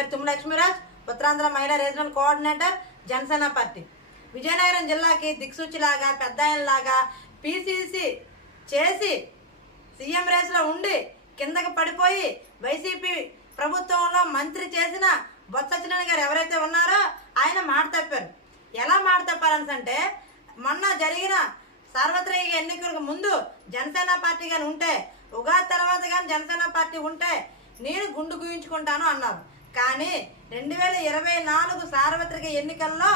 పేరు తుమ్మ లక్ష్మీరాజ్ ఉత్తరాంధ్ర మహిళా regional coordinator Janasena party. Vizianagaram జిల్లాకి దిక్సూచిలాగా పెద్ద ఆయనలాగా పీసీసీ చేసి సీఎం రేసులో ఉండి కిందకి పడిపోయి వైసీపీ ప్రభుత్వంలో మంత్రి చేసిన బొత్స సత్యనారాయణ గారు ఎవరైతే ఉన్నారో ఆయన మాట తప్పారు. ఎలా మాట తప్పారని అంటే మొన్న జరిగిన సార్వత్రిక ఎన్నికలకు ముందు జనసేన పార్టీ కానీ ఉంటే ఉగాది తర్వాత కానీ జనసేన పార్టీ ఉంటే నేను గుండు గుయించుకుంటాను అన్నారు. కానీ రెండు వేల ఇరవై నాలుగు సార్వత్రిక ఎన్నికల్లో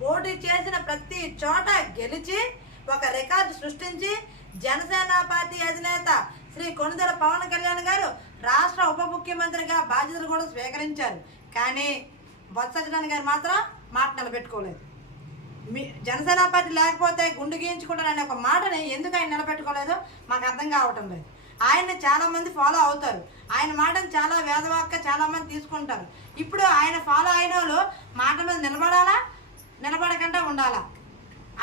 పోటీ చేసిన ప్రతి చోట గెలిచి ఒక రికార్డు సృష్టించి జనసేన పార్టీ అధినేత శ్రీ కొనుదల పవన్ కళ్యాణ్ గారు రాష్ట్ర ఉప ముఖ్యమంత్రిగా బాధ్యతలు కూడా స్వీకరించారు. కానీ బొత్స సత్యనారాయణ గారు మాత్రం మాట నిలబెట్టుకోలేదు. మీ జనసేన పార్టీ లేకపోతే గుండు గీయించుకుంటారనే ఒక మాటని ఎందుకు ఆయన నిలబెట్టుకోలేదో మాకు అర్థం కావటం లేదు. ఆయన చాలా మంది ఫాలో అవుతారు. ఆయన మాటను చాలా వేదవాక్క చాలా మంది తీసుకుంటారు. ఇప్పుడు ఆయన ఫాలో అయిన వాళ్ళు మాట మీద నిలబడాలా? నిలబడకుండా ఉండాలా?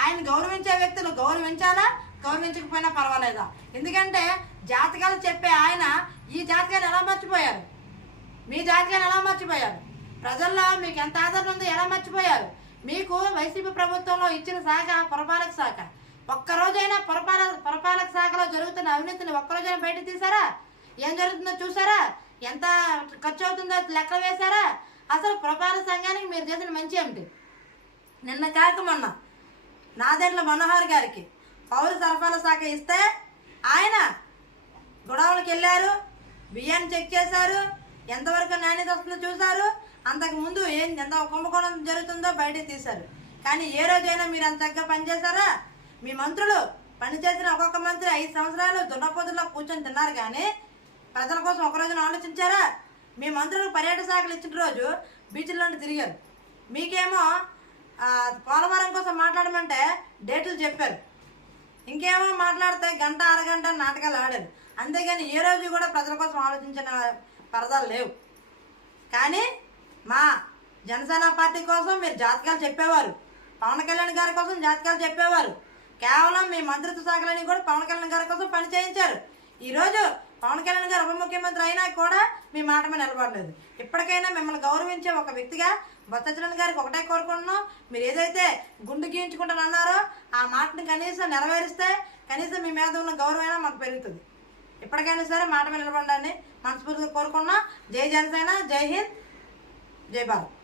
ఆయన గౌరవించే వ్యక్తులు గౌరవించాలా? గౌరవించకపోయినా పర్వాలేదా? ఎందుకంటే జాతకాలు చెప్పే ఆయన ఈ జాతకాన్ని ఎలా మర్చిపోయారు? మీ జాతకాన్ని ఎలా మర్చిపోయారు? ప్రజల్లో మీకు ఎంత ఆదరణ ఉందో ఎలా మర్చిపోయారు? మీకు వైసీపీ ప్రభుత్వంలో ఇచ్చిన శాఖ పురపాలక శాఖ. ఒక్కరోజైనా పురపాలక పురపాలక జరుగుతున్న అవినీతిని ఒక్కరోజైనా బయట తీసారా ఏం జరుగుతుందో చూసారా ఎంత ఖర్చు అవుతుందో లెక్క వేశారా? అసలు పురపాలక సంఘానికి మీరు చేసిన మంచి ఏమిటి? నిన్న కాక మొన్న నాదెండ్ల మనోహర్ గారికి పౌర సరఫరాల శాఖ ఇస్తే ఆయన గొడవలకు వెళ్ళారు బియ్యాన్ని చెక్ చేశారు ఎంతవరకు నాణ్యత వస్తుందో చూశారు అంతకుముందు ఏం ఎంత కుంభకోణం జరుగుతుందో బయటకు తీశారు. కానీ ఏ రోజైనా మీరు అంత చక్కగా పనిచేశారా? మీ మంత్రులు పనిచేసిన ఒక్కొక్క మంత్రి ఐదు సంవత్సరాలు దున్నపోతుల్లో కూర్చొని తిన్నారు కానీ ప్రజల కోసం ఒక రోజున ఆలోచించారా? మీ మంత్రులు పర్యాటక శాఖలు ఇచ్చిన రోజు బీచ్లోనే తిరిగారు. మీకేమో పోలవరం కోసం మాట్లాడమంటే డేట్లు చెప్పారు. ఇంకేమో మాట్లాడితే గంట అరగంట నాటకాలు ఆడారు. అంతేగాని ఏ రోజు కూడా ప్రజల కోసం ఆలోచించిన పరదాలు లేవు. కానీ మా జనసేన పార్టీ కోసం మీరు జాతకాలు చెప్పేవారు. పవన్ కళ్యాణ్ గారి కోసం జాతకాలు చెప్పేవారు. కేవలం మీ మంత్రిత్వ శాఖలని కూడా పవన్ కళ్యాణ్ గారి కోసం పని చేయించారు. ఈరోజు పవన్ కళ్యాణ్ గారు ఉప ముఖ్యమంత్రి అయినా కూడా మీ మాట మీద నిలబడలేదు. ఇప్పటికైనా మిమ్మల్ని గౌరవించే ఒక వ్యక్తిగా బొత్స గారికి ఒకటే కోరుకుంటున్నాం. మీరు ఏదైతే గుండు గీయించుకుంటానన్నారో ఆ మాటను కనీసం నెరవేరిస్తే కనీసం మీ మీద ఉన్న గౌరవమైనా మాకు పెరుగుతుంది. ఇప్పటికైనా సరే మాట మీద నిలబడాలని మనస్ఫూర్తిగా కోరుకున్నాం జై జనసేన జై హింద్ జై భారత్.